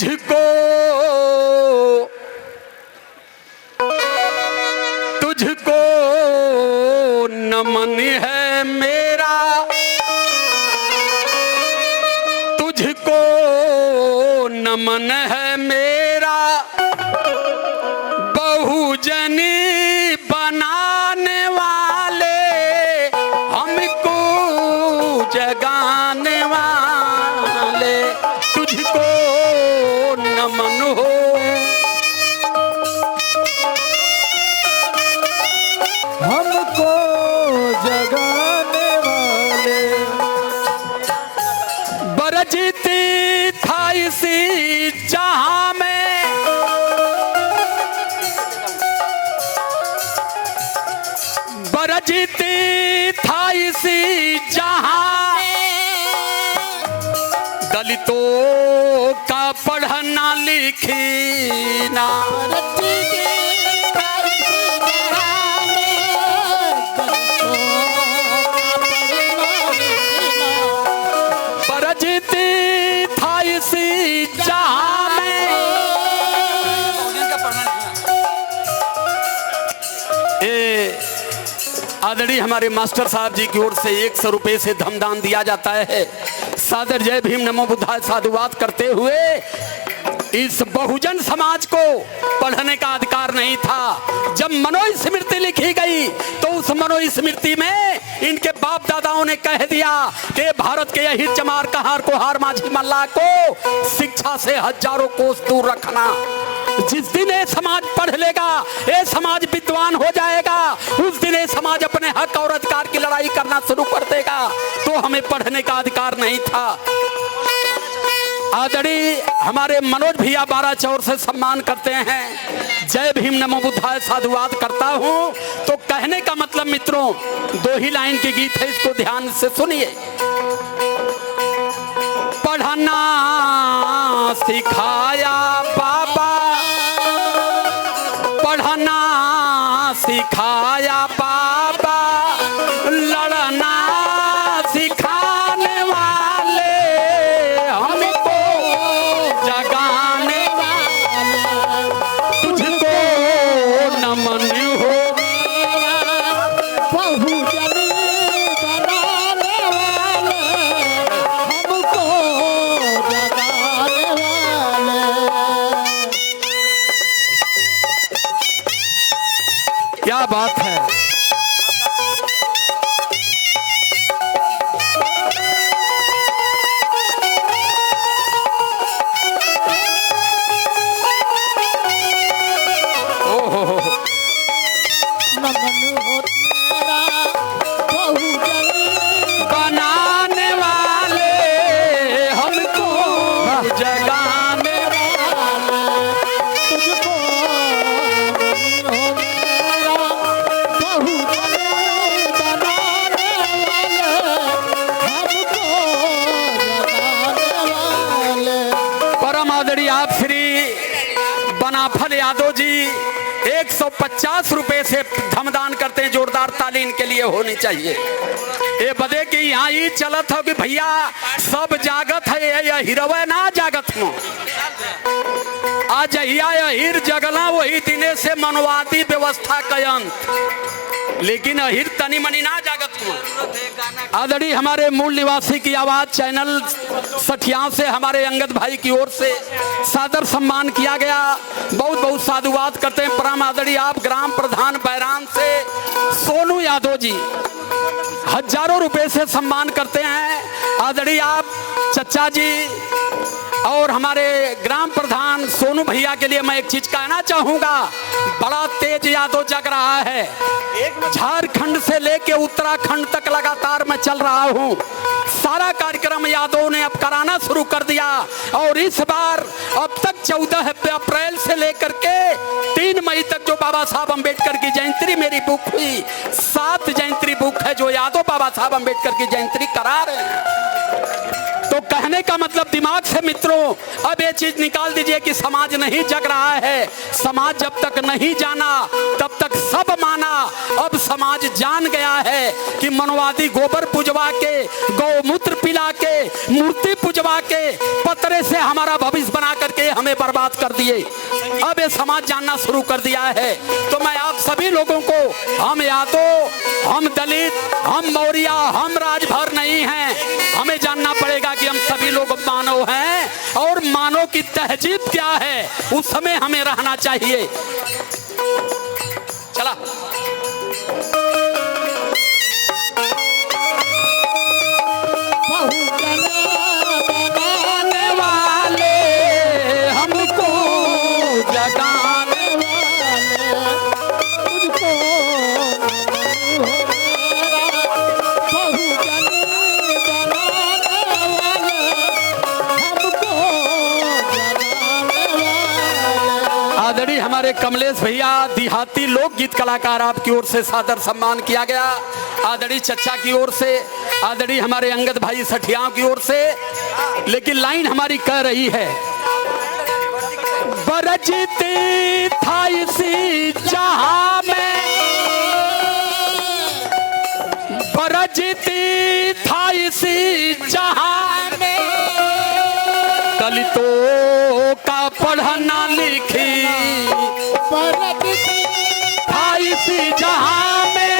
तुझको तुझको नमन है मेरा, तुझको नमन है मेरा, बहुजनी बनाने वाले, हमको जगाने वाले, तुझको नमन हो। हमको जगाने वाले, बरजती था इसी जहां में, बरजती था इसी जहां, दलितों का पढ़ना लिखना, बरजती था इसी जहां में। आदरणीय हमारे मास्टर साहब जी की ओर से 100 रुपए से धमदान दिया जाता है। सादर जय भीम नमो बुद्धाय साधुवाद करते हुए, इस बहुजन समाज को पढ़ने का अधिकार नहीं था। जब मनुस्मृति लिखी गई तो उस मनुस्मृति में इनके बाप दादाओं ने कह दिया कि भारत के यही चमार कहार को हार माझी मल्ला को शिक्षा से हजारों कोस दूर रखना। जिस दिन ये समाज पढ़ लेगा, ये समाज विद्वान हो जाएगा, उस दिन ये समाज अपने हक और अधिकार की लड़ाई करना शुरू कर देगा। तो हमें पढ़ने का अधिकार नहीं था। आदरणीय हमारे मनोज भैया 12 चौर से सम्मान करते हैं। जय भीम नमो बुद्धाय साधुवाद करता हूं। तो कहने का मतलब मित्रों, 2 ही लाइन की गीत है, इसको ध्यान से सुनिए। पढ़ना सिखाया बाबा, पढ़ना सिखाया बाबा, लड़ना सिखाने वाले, हमको जगाने वाले, तुझको नमन हो। बहुजनी बनाने वाले, हमको जगाने वाले। क्या बात है। नमन हो तेरा, बहुजनी बनाने वाले, हमको जगाने वाले, तुझको नमन हो तेरा, बहुजनी बनाने वाले, हमको जगाने वाले। परम आदरणीय आप श्री बनाफल यादव जी 150 रुपए से धमदान करते हैं। जोरदार ताली इनके लिए होनी चाहिए। ये बदे कि यहाँ ही चलत हो कि भैया सब जागत है, यह हिरवे ना जागत हो। आज अहिर जगला वही दिने से मनवादी व्यवस्था का अंत, लेकिन अहिर तनी मनी ना जागत हो। आदरणीय हमारे मूल निवासी की आवाज चैनल सठिया से हमारे अंगद भाई की ओर से सादर सम्मान किया गया। बहुत बहुत साधुवाद करते हैं। परम आदरणीय आप ग्राम प्रधान बैरान से सोनू यादव जी हजारों रुपए से सम्मान करते हैं। आदरणीय आप चचा जी और हमारे ग्राम प्रधान सोनू भैया के लिए मैं एक चीज कहना चाहूंगा। बड़ा तेज यादव जग रहा है। झारखंड से लेके उत्तराखंड तक लगातार मैं चल रहा हूं। सारा कार्यक्रम यादव ने अब कराना शुरू कर दिया और इस बार अब तक 14 अप्रैल से लेकर के 3 मई तक जो बाबा साहब अम्बेडकर की जयंती मेरी बुक हुई, 7 जयंती बुक है जो यादव बाबा साहब अम्बेडकर की जयंती करा रहे हैं। तो कहना कहने का मतलब दिमाग से मित्रों अब ये चीज निकाल दीजिए कि समाज नहीं जग रहा है। समाज जब तक नहीं जाना तब तक सब माना। अब समाज जान गया है कि मनवादी गोबर पुजवा के, गौमूत्र पिला के, मूर्ति पुजवा के, पतरे से हमारा भविष्य बना करके हमें बर्बाद कर दिए। अब ये समाज जानना शुरू कर दिया है। तो मैं आप सभी लोगों को, हम यादव, हम दलित, हम मौर्या, हम राजभर नहीं हैं। हमें जानना पड़ेगा कि हम सभी लोग मानव हैं और मानव की तहजीब क्या है उस समय हमें रहना चाहिए। चला बहुजन बनाने वाले हमको जगाने तुझको बहुजन बनाने वाले हमको जगाने वाले। आदरणीय हमारे कमलेश भैया देहाती लोकगीत कलाकार आपकी ओर से सादर सम्मान किया गया। आदरणीय चच्चा की ओर से, आदरणीय हमारे अंगद भाई सठियाओं की ओर से। लेकिन लाइन हमारी कह रही है, बरजती था इसी जहां में, बरजती था इसी जहां में, दलितों का पढ़ना लिखी था इसी जहां में,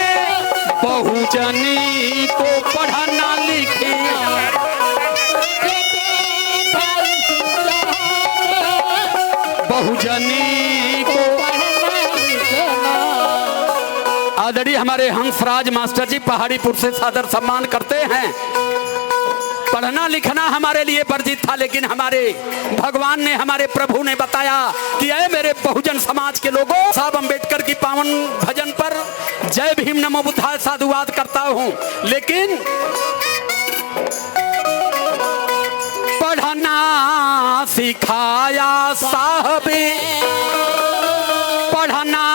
बहुजनी को पढ़ना लिखी। बहुजनी को। आदरणीय हमारे हंसराज मास्टर जी पहाड़ीपुर से सादर सम्मान करते हैं। पढ़ना लिखना हमारे लिए वर्जित था, लेकिन हमारे भगवान ने, हमारे प्रभु ने बताया कि ऐ मेरे बहुजन समाज के लोगों, साहब अम्बेडकर की पावन भजन पर जय भीम नमो बुद्धाय साधुवाद करता हूं, लेकिन पढ़ना सिखाया साहबे, पढ़ना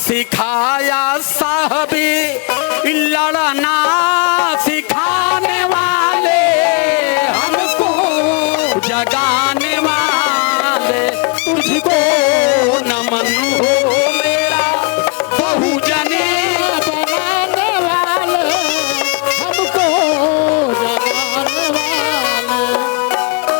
सिखाया साहबे, लड़ना सिखाने वाले हमको जगाने वाले तुझको